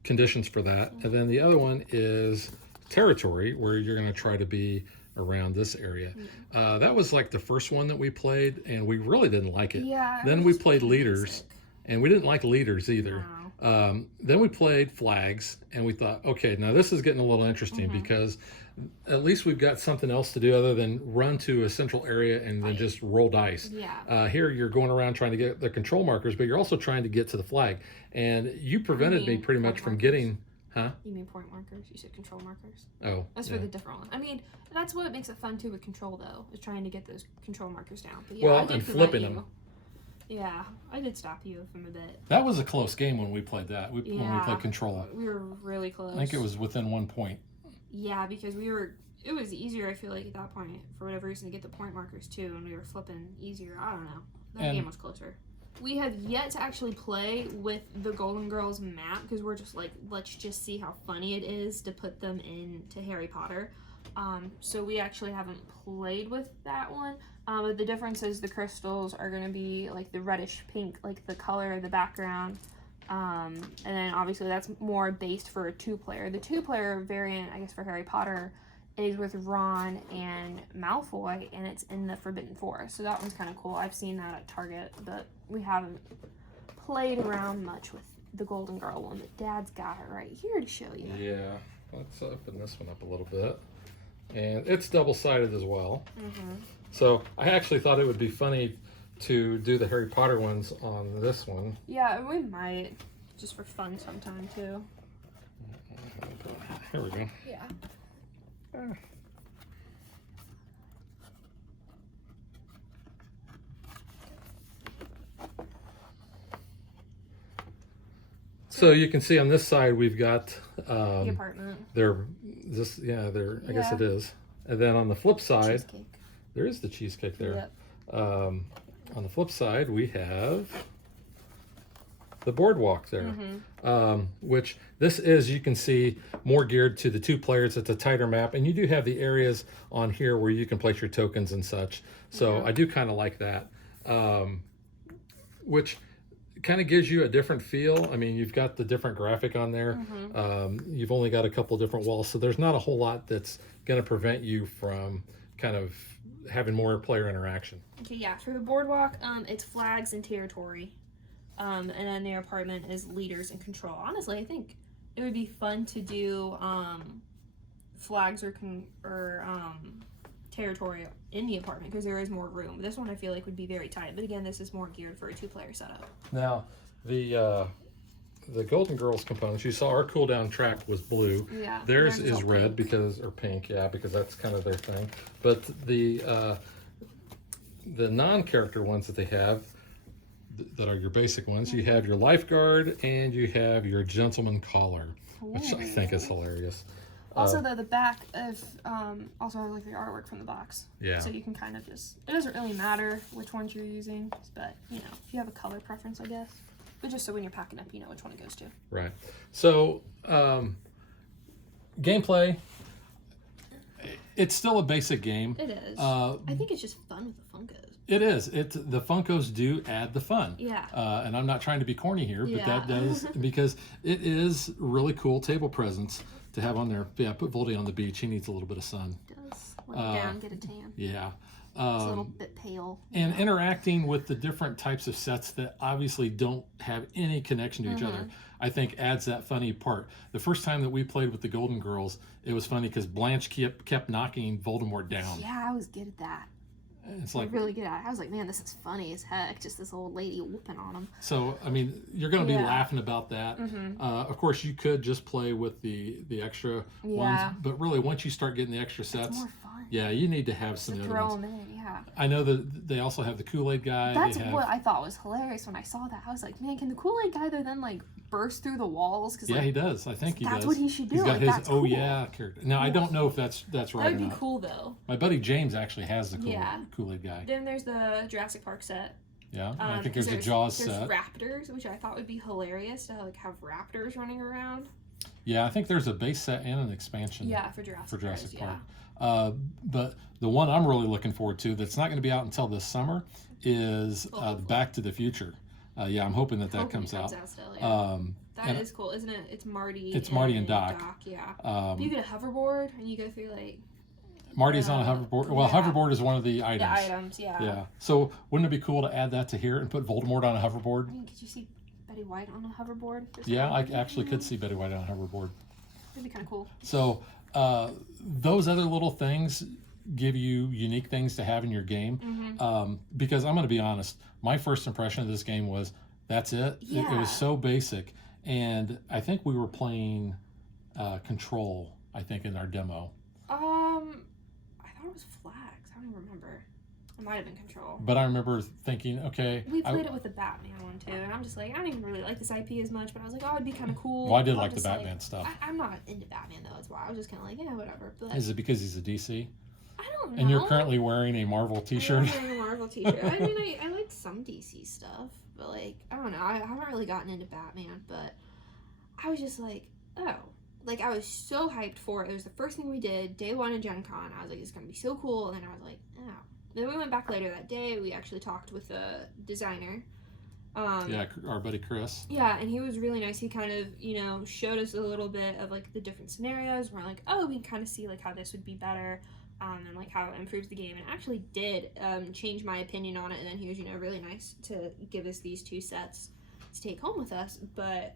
conditions for that. And then the other one is territory, where you're going to try to be around this area. That was like the first one that we played, and we really didn't like it. Yeah. Then we played leaders, and we didn't like leaders either. No. Then we played flags, and we thought, okay, now this is getting a little interesting, because at least we've got something else to do other than run to a central area and then just roll dice. Yeah. Here you're going around trying to get the control markers, but you're also trying to get to the flag. And you prevented me pretty much from getting... Huh? You mean point markers? You said control markers? Oh, That's for the different one. I mean, that's what makes it fun too with control, though, is trying to get those control markers down. But yeah, Well, I did and prevent flipping you. them. Yeah, I did stop you from a bit. That was a close game when we played that. When we played control. We were really close. I think it was within 1 point. Yeah, because it was easier, I feel like, at that point, for whatever reason, to get the point markers too, and we were flipping easier. I don't know. That game was closer. We have yet to actually play with the Golden Girls map, because we're just like, let's just see how funny it is to put them into Harry Potter. So we actually haven't played with that one. But the difference is the crystals are going to be like the reddish pink, like the color of the background. And then obviously that's more based for a 2-player. The 2-player variant, I guess, for Harry Potter is with Ron and Malfoy, and it's in the Forbidden Forest. So that one's kind of cool. I've seen that at Target, but we haven't played around much with the Golden Girl one. But Dad's got it right here to show you. Yeah, let's open this one up a little bit. And it's double-sided as well. So I actually thought it would be funny to do the Harry Potter ones on this one. Yeah, we might, just for fun sometime too. Here we go. Yeah. So you can see on this side we've got The apartment. I guess it is. And then on the flip side, Cheesecake. there is the cheesecake there. Yep. On the flip side, we have the boardwalk there, which this is, you can see, more geared to the 2 players. It's a tighter map, and you do have the areas on here where you can place your tokens and such. So I do kind of like that, which kind of gives you a different feel. I mean, you've got the different graphic on there. You've only got a couple different walls, so there's not a whole lot that's going to prevent you from kind of having more player interaction. Okay, yeah. For the boardwalk, it's flags and territory, and then the apartment is leaders and control. Honestly, I think it would be fun to do flags or territory in the apartment because there is more room. This one I feel like would be very tight, but again, this is more geared for a 2-player setup. Now, the Golden Girls components, you saw our cooldown track was blue. Yeah. Theirs mine's is all red pink. or pink, yeah, because that's kind of their thing. But the non-character ones that they have, that are your basic ones, you have your lifeguard and you have your gentleman caller, which I think is hilarious. Also, though, the back of also has like the artwork from the box. Yeah. So you can kind of just, it doesn't really matter which ones you're using, but you know, if you have a color preference, I guess. But just so when you're packing up, you know which one it goes to. Right. So, gameplay, it's still a basic game. It is. Uh, I think it's just fun with the Funkos. It is. The Funkos do add the fun. Yeah. And I'm not trying to be corny here, but Yeah. that does, because it is really cool table presence to have on there. Yeah, put Voldy on the beach. He needs a little bit of sun. It does. Lay down, get a tan. Yeah. It's a little bit pale. And interacting with the different types of sets that obviously don't have any connection to each other, I think adds that funny part. The first time that we played with the Golden Girls, it was funny because Blanche kept knocking Voldemort down. Yeah, I was good at that. It's like, really good at it. I was like, man, this is funny as heck. Just this old lady whooping on him. so, I mean, you're going to be Yeah. laughing about that. Of course, you could just play with the extra Yeah. ones, but really, once you start getting the extra It's sets, more fun. yeah, you need to have some To of the throw other ones. them in, yeah. I know that they also have the Kool-Aid guy. That's they have, what I thought was hilarious when I saw that. I was like, man, can the Kool-Aid guy though then like burst through the walls? Cause, yeah, like, he does. I think he does. that's what he should do. He's got Like, his that's oh cool. yeah character. Now I don't know if that's right that or would be not. cool though. My buddy James actually has the Yeah. Kool-Aid guy. Then there's the Jurassic Park set. Yeah, and I think 'cause there's a Jaws there's set. raptors, which I thought would be hilarious to like have raptors running around. Yeah, I think there's a base set and an expansion. Yeah, for Jurassic, Park. Yeah. But the one I'm really looking forward to that's not going to be out until this summer is Back to the Future. Yeah, I'm hoping that Hoping comes it out. Still, yeah. That and is cool, isn't it? It's Marty. It's Marty and Doc. Yeah. You get a hoverboard and you go through like Marty's on a hoverboard. Well, yeah. hoverboard is one of the items. the items. Yeah. Yeah. So wouldn't it be cool to add that to here and put Voldemort on a hoverboard? I mean, could you see Betty White on a hoverboard? Yeah, I actually could see Betty White on a hoverboard. That'd be kind of cool. So those other little things give you unique things to have in your game. Because I'm going to be honest, my first impression of this game was, that's it. It Yeah. was so basic. And I think we were playing Control, I think, in our demo. I thought it was Flags. I don't even remember. It might have been Control. But I remember thinking, okay. We played it with the Batman one too, and I'm just like, I don't even really like this IP as much, but I was like, oh, it'd be kind of cool. Well, I did I'll like the just, Batman stuff. I'm not into Batman though, that's why I was just kind of like, yeah, whatever. But Is it because he's a DC? I don't know. And you're currently wearing a Marvel t-shirt? I'm wearing a Marvel t-shirt. I mean, I like some DC stuff, but like, I don't know. I haven't really gotten into Batman, but I was just like, oh. Like, I was so hyped for it. It was the first thing we did, day one of Gen Con. I was like, it's going to be so cool. And then I was like, oh. Then we went back later that day. We actually talked with the designer. Yeah, our buddy Chris. Yeah, and he was really nice. He kind of, showed us a little bit of like the different scenarios. We're like, oh, we can kind of see like how this would be better, and like how it improves the game. And it actually did change my opinion on it. And then he was, really nice to give us these 2 sets to take home with us. But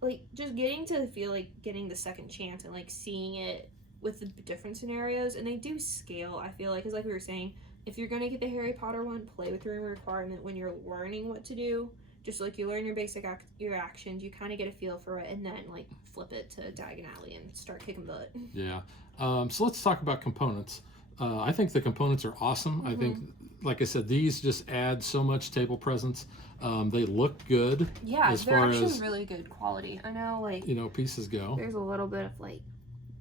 like just getting to feel like getting the second chance and like seeing it with the different scenarios, and they do scale. I feel like, because like we were saying, if you're gonna get the Harry Potter one, play with the room requirement when you're learning what to do. Just like you learn your basic your actions, you kind of get a feel for it, and then like flip it to Diagon Alley and start kicking butt. Yeah. So let's talk about components. I think the components are awesome. I think, like I said, these just add so much table presence. They look good. Yeah, as they're far actually as really good quality. I know, like pieces go. there's a little bit of like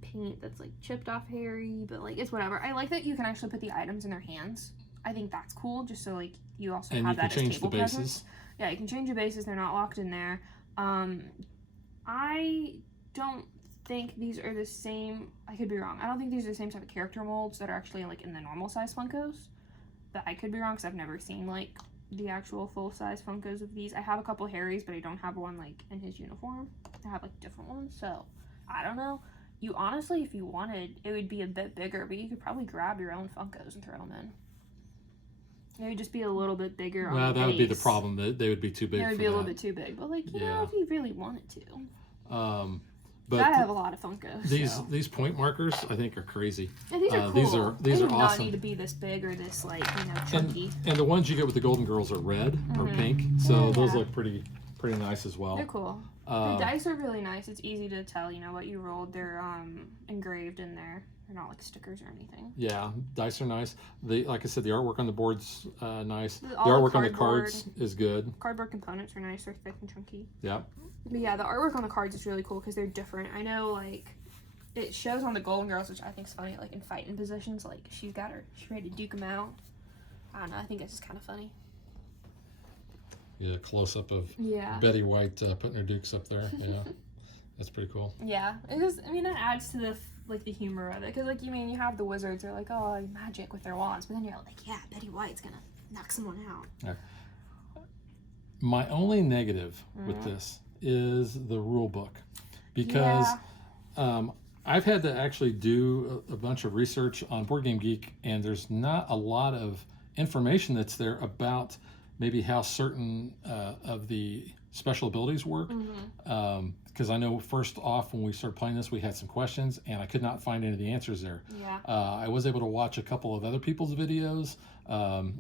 paint that's like chipped off Harry, but like it's whatever. I like that you can actually put the items in their hands. I think that's cool, just so like you also And have you can that change as table the bases. presence. Yeah, you can change the bases. They're not locked in there. I don't think these are the same. I could be wrong. I don't think these are the same type of character molds that are actually like in the normal size Funkos. But I could be wrong because I've never seen like the actual full size Funkos of these. I have a couple Harrys, but I don't have one like in his uniform. I have like different ones, so I don't know. You honestly, if you wanted, it would be a bit bigger, but you could probably grab your own Funkos and throw them in. They would just be a little bit bigger. Well, on the that would be the base. problem. They would be too big. They would for be a that. little bit too big, but like Yeah. if you really wanted to. But I have a lot of Funkos. these point markers I think are crazy. And these are cool. These they are do not awesome. need to be this big or this like And, chunky. and the ones you get with the Golden Girls are red or pink, so Yeah, those yeah. look pretty nice as well. They're cool. The dice are really nice. It's easy to tell, what you rolled. They're engraved in there. They're not like stickers or anything. Yeah, dice are nice. Like I said, the artwork on the board's nice. The All the artwork on the cardboard. cards is good. Cardboard components are nice. They're thick and chunky. Yeah. But yeah, the artwork on the cards is really cool because they're different. I know, like, it shows on the Golden Girls, which I think is funny, like in fighting positions. Like, she's ready to duke them out. I don't know. I think it's just kind of funny. Yeah, close up of Yeah. Betty White putting her dukes up there. Yeah, that's pretty cool. Yeah, that adds to the the humor of it, because you have the wizards, they're like, oh, magic with their wands, but then you're like, yeah, Betty White's gonna knock someone out. Yeah. My only negative with this is the rule book, because I've had to actually do a bunch of research on Board Game Geek, and there's not a lot of information that's there about maybe how certain of the special abilities work. Because I know first off, when we started playing this, we had some questions, and I could not find any of the answers there. Yeah. I was able to watch a couple of other people's videos,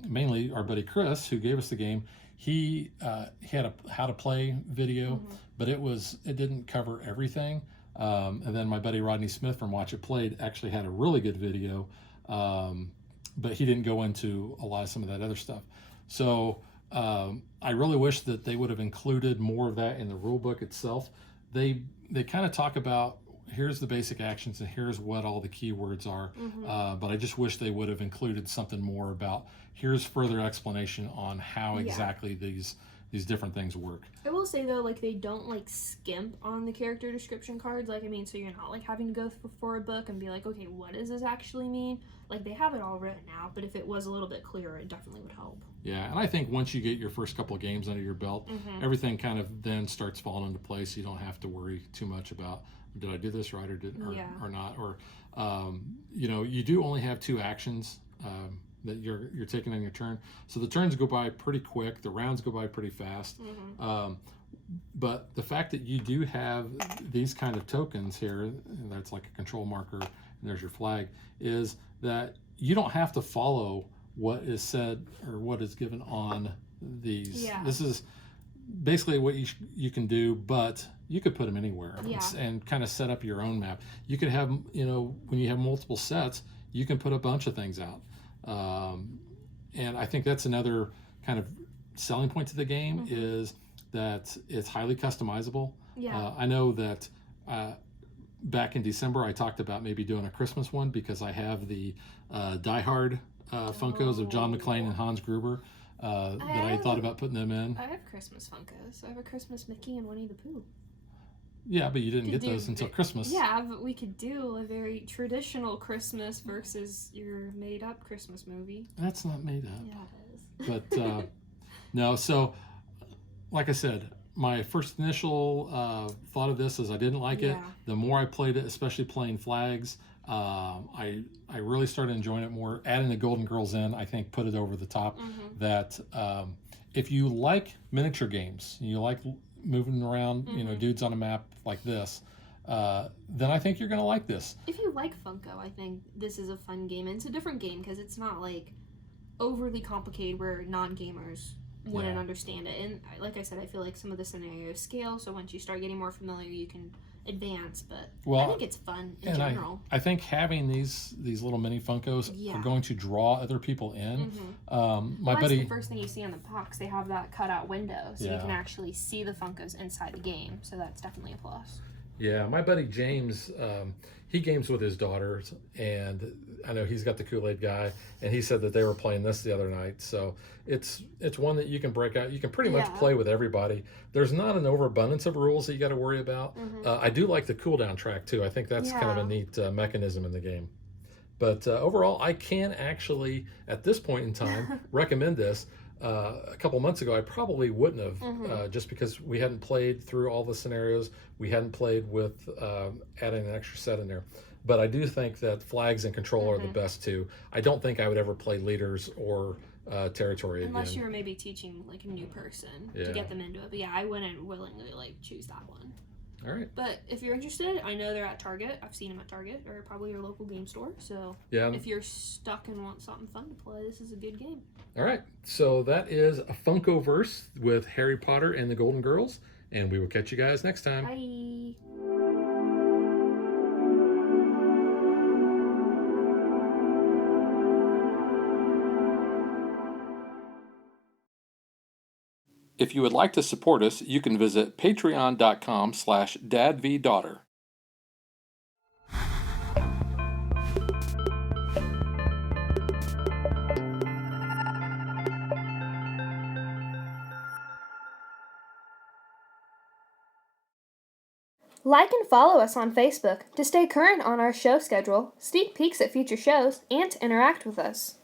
mainly our buddy Chris, who gave us the game. He had a how to play video, but it didn't cover everything. And then my buddy Rodney Smith from Watch It Played actually had a really good video, but he didn't go into a lot of some of that other stuff. So I really wish that they would have included more of that in the rule book itself. They kind of talk about, here's the basic actions and here's what all the keywords are, but I just wish they would have included something more about, here's further explanation on how exactly these different things work. I will say though, they don't skimp on the character description cards. So you're not having to go for a book and be like, okay, what does this actually mean? They have it all written out, but if it was a little bit clearer, it definitely would help. Yeah, and I think once you get your first couple of games under your belt, everything kind of then starts falling into place. You don't have to worry too much about, did I do this right or not? Or you do only have 2 actions that you're taking on your turn, so the turns go by pretty quick, the rounds go by pretty fast. But the fact that you do have these kind of tokens here, that's like a control marker, and there's your flag, is that you don't have to follow what is said or what is given on these. Yeah. This is basically what you can do, but you could put them anywhere and kind of set up your own map. You could have, when you have multiple sets, you can put a bunch of things out. And I think that's another kind of selling point to the game, is that it's highly customizable. Yeah. I know that back in December I talked about maybe doing a Christmas one, because I have the Die Hard Funkos of John McClane and Hans Gruber that I thought about putting them in. I have Christmas Funkos. I have a Christmas Mickey and Winnie the Pooh. Yeah, but you didn't get those until Christmas. Yeah, but we could do a very traditional Christmas versus your made-up Christmas movie. That's not made up. Yeah, it is. But no, so like I said, my first initial thought of this is I didn't like it. Yeah. The more I played it, especially playing flags, I really started enjoying it more. Adding the Golden Girls in, I think, put it over the top. That if you like miniature games, you like moving around, dudes on a map like this, then I think you're going to like this. If you like Funko, I think this is a fun game. And it's a different game because it's not like overly complicated where non-gamers wouldn't understand it. And like I said, I feel like some of the scenarios scale, so once you start getting more familiar, you can advance. But I think it's fun in general. I think having these little mini Funkos are going to draw other people in. My That's buddy, the first thing you see on the box. They have that cutout window, so you can actually see the Funkos inside the game. So that's definitely a plus. Yeah, my buddy James, he games with his daughters, and I know he's got the Kool-Aid guy, and he said that they were playing this the other night. So it's one that you can break out. You can pretty much play with everybody. There's not an overabundance of rules that you got to worry about. I do like the cooldown track too. I think that's kind of a neat mechanism in the game. But overall, I can actually, at this point in time, recommend this. A couple months ago, I probably wouldn't have, just because we hadn't played through all the scenarios. We hadn't played with adding an extra set in there. But I do think that flags and control are the best too. I don't think I would ever play leaders or territory unless again. you were maybe teaching like a new person to get them into it. But yeah, I wouldn't willingly like choose that one. All right. But if you're interested, I know they're at Target. I've seen them at Target or probably your local game store. So if you're stuck and want something fun to play, this is a good game. All right. So that is a Funkoverse with Harry Potter and the Golden Girls. And we will catch you guys next time. Bye. If you would like to support us, you can visit patreon.com/dadvdaughter. Like and follow us on Facebook to stay current on our show schedule, sneak peeks at future shows, and to interact with us.